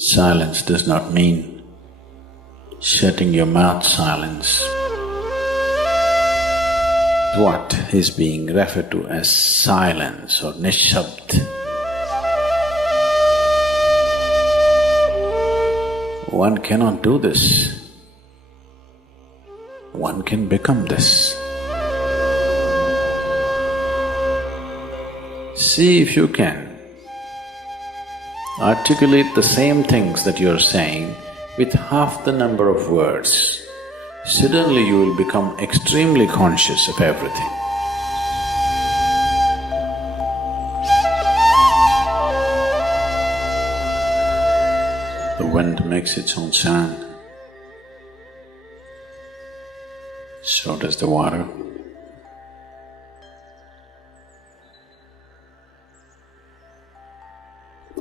Silence does not mean shutting your mouth silence. What is being referred to as silence or nishabd? One cannot do this. One can become this. See if you can articulate the same things that you're saying with half the number of words. Suddenly you will become extremely conscious of everything. The wind makes its own sound. So does the water.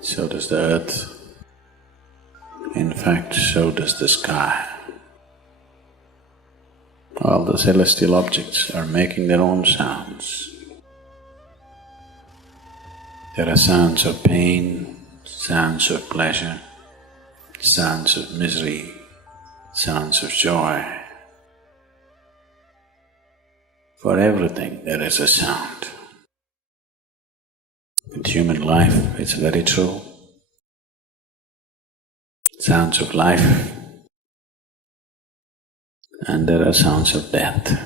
So does the earth. In fact, so does the sky. All the celestial objects are making their own sounds. There are sounds of pain, sounds of pleasure, sounds of misery, sounds of joy. For everything there is a sound. In human life, it's very true. Sounds of life, and there are sounds of death,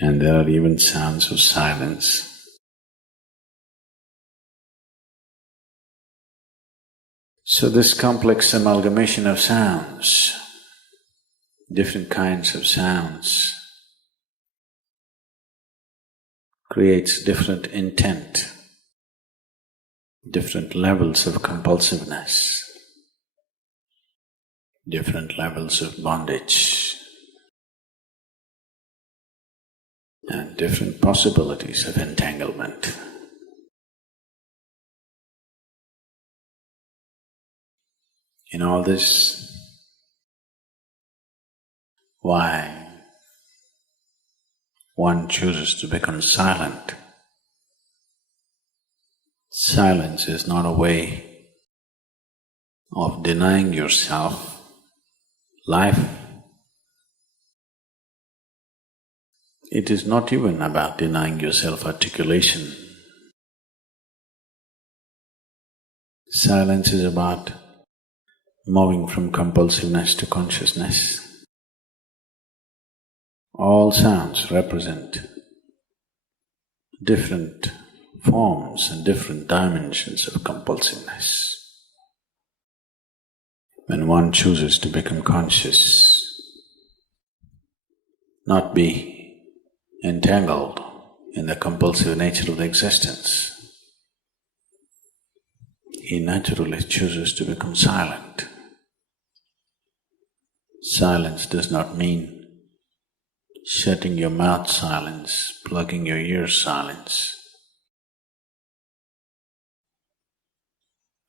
and there are even sounds of silence. So this complex amalgamation of sounds, different kinds of sounds, creates different intent, different levels of compulsiveness, different levels of bondage, and different possibilities of entanglement. In all this, why one chooses to become silent? Silence is not a way of denying yourself life. It is not even about denying yourself articulation. Silence is about moving from compulsiveness to consciousness. All sounds represent different forms and different dimensions of compulsiveness. When one chooses to become conscious, not be entangled in the compulsive nature of the existence, he naturally chooses to become silent. Silence does not mean shutting your mouth silence, plugging your ears silence.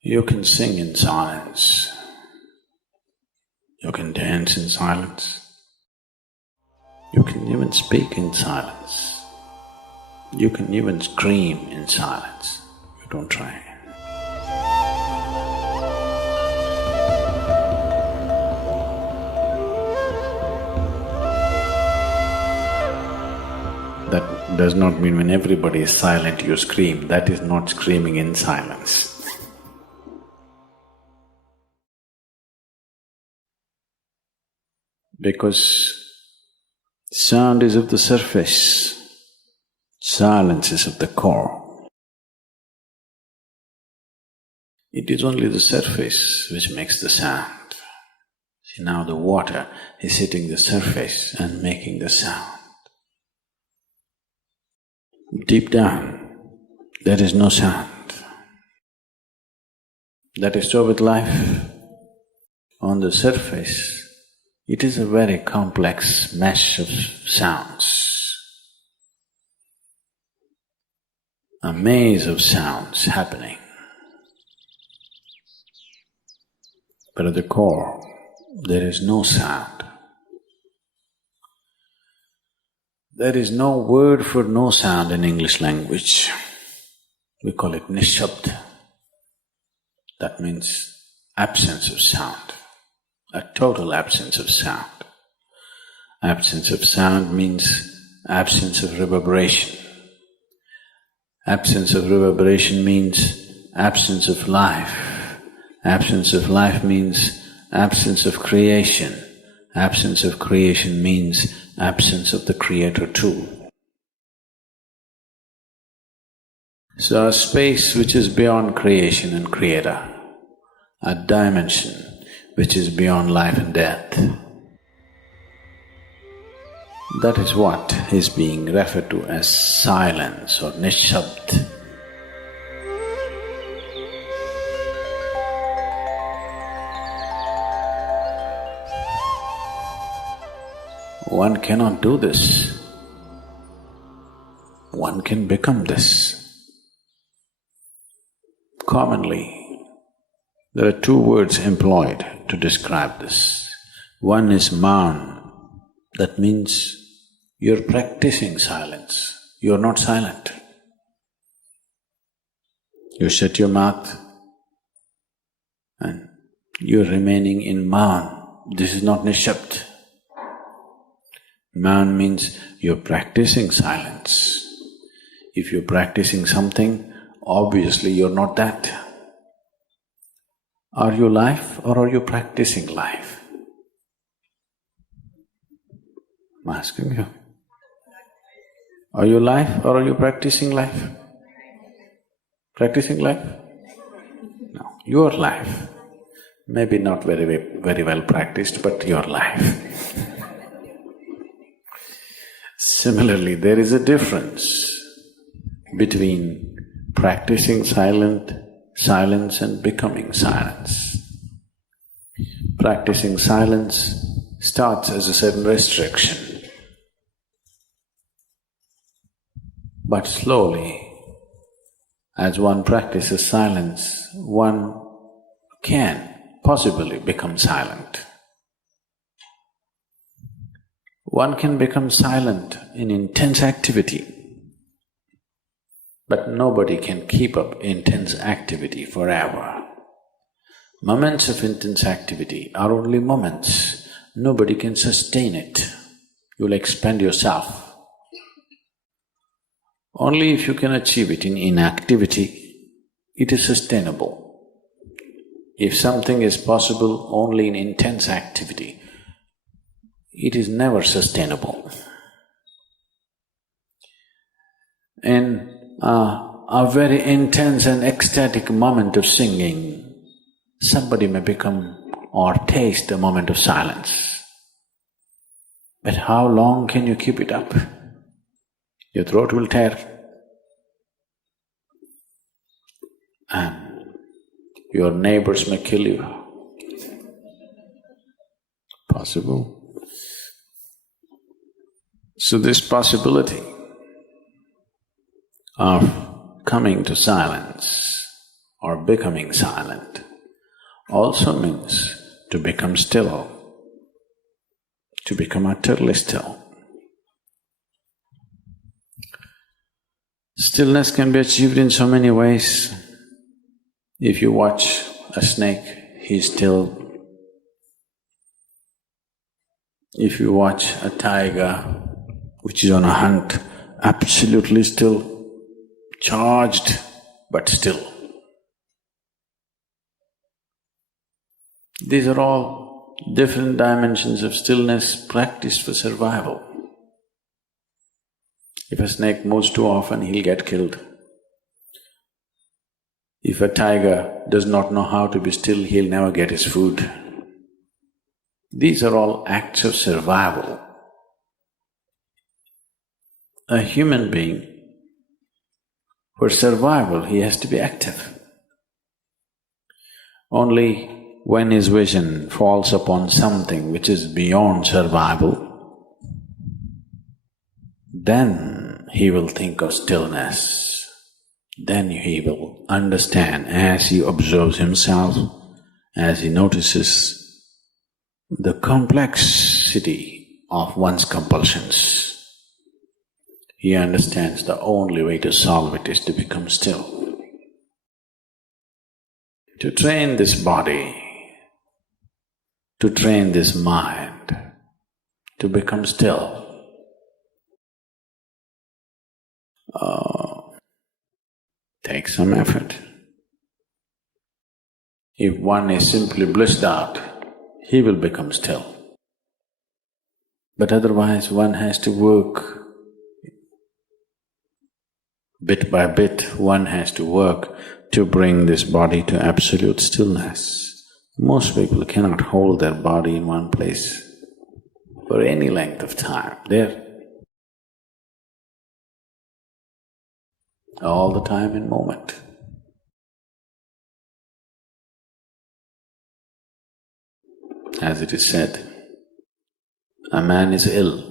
You can sing in silence. You can dance in silence. You can even speak in silence. You can even scream in silence. You don't try. That does not mean when everybody is silent you scream. That is not screaming in silence. Because sound is of the surface, silence is of the core. It is only the surface which makes the sound. See, now the water is hitting the surface and making the sound. Deep down, there is no sound. That is so with life. On the surface, it is a very complex mesh of sounds, a maze of sounds happening. But at the core, there is no sound. There is no word for no sound in English language. We call it nishabd. That means absence of sound, a total absence of sound. Absence of sound means absence of reverberation. Absence of reverberation means absence of life. Absence of life means absence of creation. Absence of creation means absence of the Creator too. So a space which is beyond creation and Creator, a dimension which is beyond life and death, that is what is being referred to as silence or nishabd. One cannot do this. One can become this. Commonly, there are two words employed to describe this. One is maun, that means you're practicing silence, you're not silent. You shut your mouth and you're remaining in maun. This is not nishabd. Maun means you're practicing silence. If you're practicing something, obviously you're not that. Are you life or are you practicing life? I'm asking you. Are you life or are you practicing life? Practicing life? No, your life. Maybe not very well practiced, but your life. Similarly, there is a difference between practicing silence and becoming silence. Practicing silence starts as a certain restriction. But slowly, as one practices silence, one can possibly become silent. One can become silent in intense activity, but nobody can keep up intense activity forever. Moments of intense activity are only moments, nobody can sustain it. You'll expend yourself. Only if you can achieve it in inactivity, it is sustainable. If something is possible only in intense activity, it is never sustainable. In a very intense and ecstatic moment of singing, somebody may become or taste a moment of silence. But how long can you keep it up? Your throat will tear. And your neighbors may kill you. Possible. So this possibility of coming to silence or becoming silent also means to become still, to become utterly still. Stillness can be achieved in so many ways. If you watch a snake, he's still. If you watch a tiger which is on a hunt, absolutely still, charged but still. These are all different dimensions of stillness practiced for survival. If a snake moves too often, he'll get killed. If a tiger does not know how to be still, he'll never get his food. These are all acts of survival. A human being, for survival, he has to be active. Only when his vision falls upon something which is beyond survival, then he will think of stillness. Then he will understand as he observes himself, as he notices the complexity of one's compulsions. He understands the only way to solve it is to become still. to train this body, to train this mind, to become still. Takes some effort. If one is simply blissed out, he will become still. But otherwise one has to work bit by bit, one has to work to bring this body to absolute stillness. Most people cannot hold their body in one place for any length of time. They're all the time in moment. As it is said, a man is ill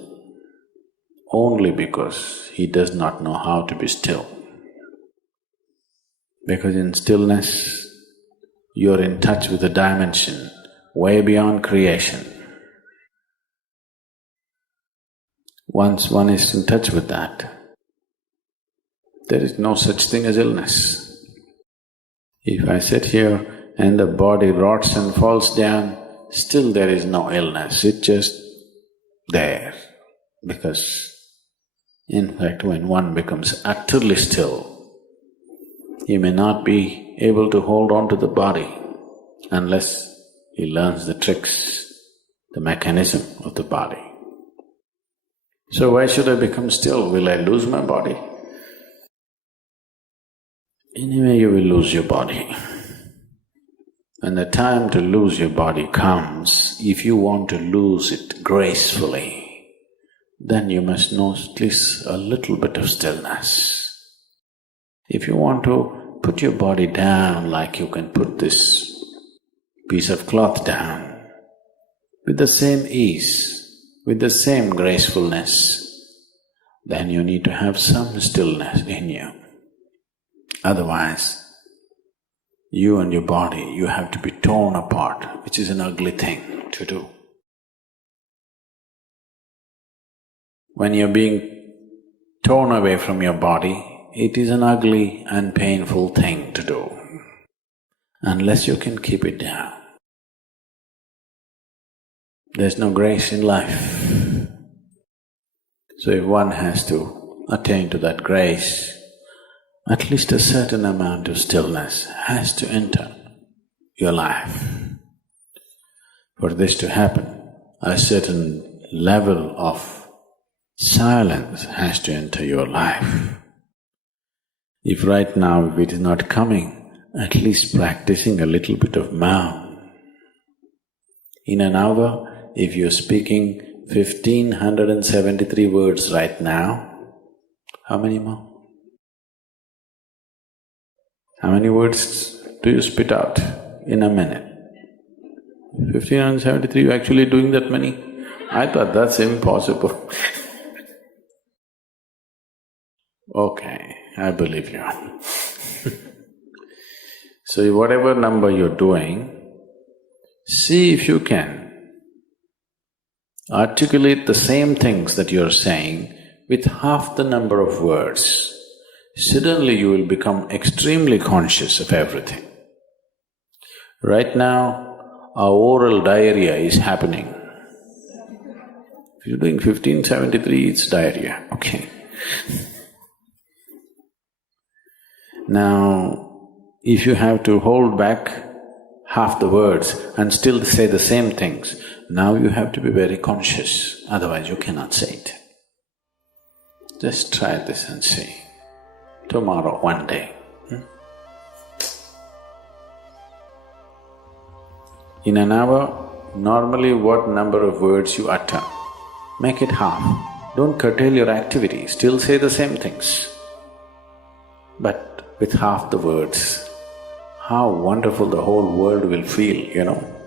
only because he does not know how to be still. Because in stillness, you're in touch with a dimension way beyond creation. Once one is in touch with that, there is no such thing as illness. If I sit here and the body rots and falls down, still there is no illness, it's just there. Because in fact, when one becomes utterly still, he may not be able to hold on to the body unless he learns the tricks, the mechanism of the body. So why should I become still? Will I lose my body? Anyway, you will lose your body. When the time to lose your body comes, if you want to lose it gracefully, then you must know at least a little bit of stillness. If you want to put your body down like you can put this piece of cloth down, with the same ease, with the same gracefulness, then you need to have some stillness in you. Otherwise, you and your body, you have to be torn apart, which is an ugly thing to do. When you're being torn away from your body, it is an ugly and painful thing to do, unless you can keep it down. There's no grace in life. So if one has to attain to that grace, at least a certain amount of stillness has to enter your life. For this to happen, a certain level of silence has to enter your life. If right now if it is not coming, at least practicing a little bit of Maum. In an hour, if you're speaking 1,573 words right now, how many more? How many words do you spit out in a minute? 1,573, you're actually doing that many? I thought that's impossible. Okay, I believe you. So whatever number you're doing, see if you can articulate the same things that you're saying with half the number of words. Suddenly you will become extremely conscious of everything. Right now, our oral diarrhea is happening. If you're doing 1573, it's diarrhea, okay. Now, if you have to hold back half the words and still say the same things, now you have to be very conscious, otherwise you cannot say it. Just try this and see. Tomorrow, one day. In an hour, normally what number of words you utter, make it half. Don't curtail your activity, still say the same things. But with half the words, how wonderful the whole world will feel, you know.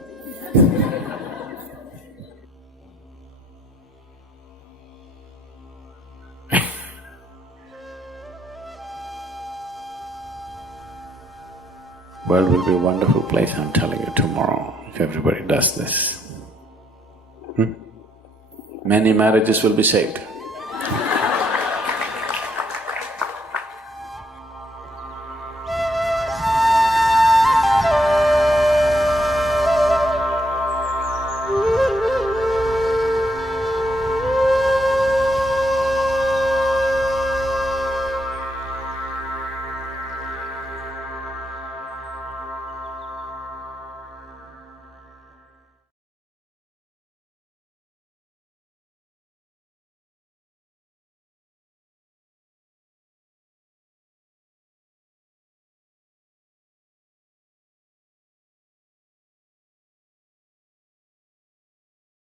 World will be a wonderful place, I'm telling you, tomorrow, if everybody does this. Many marriages will be saved.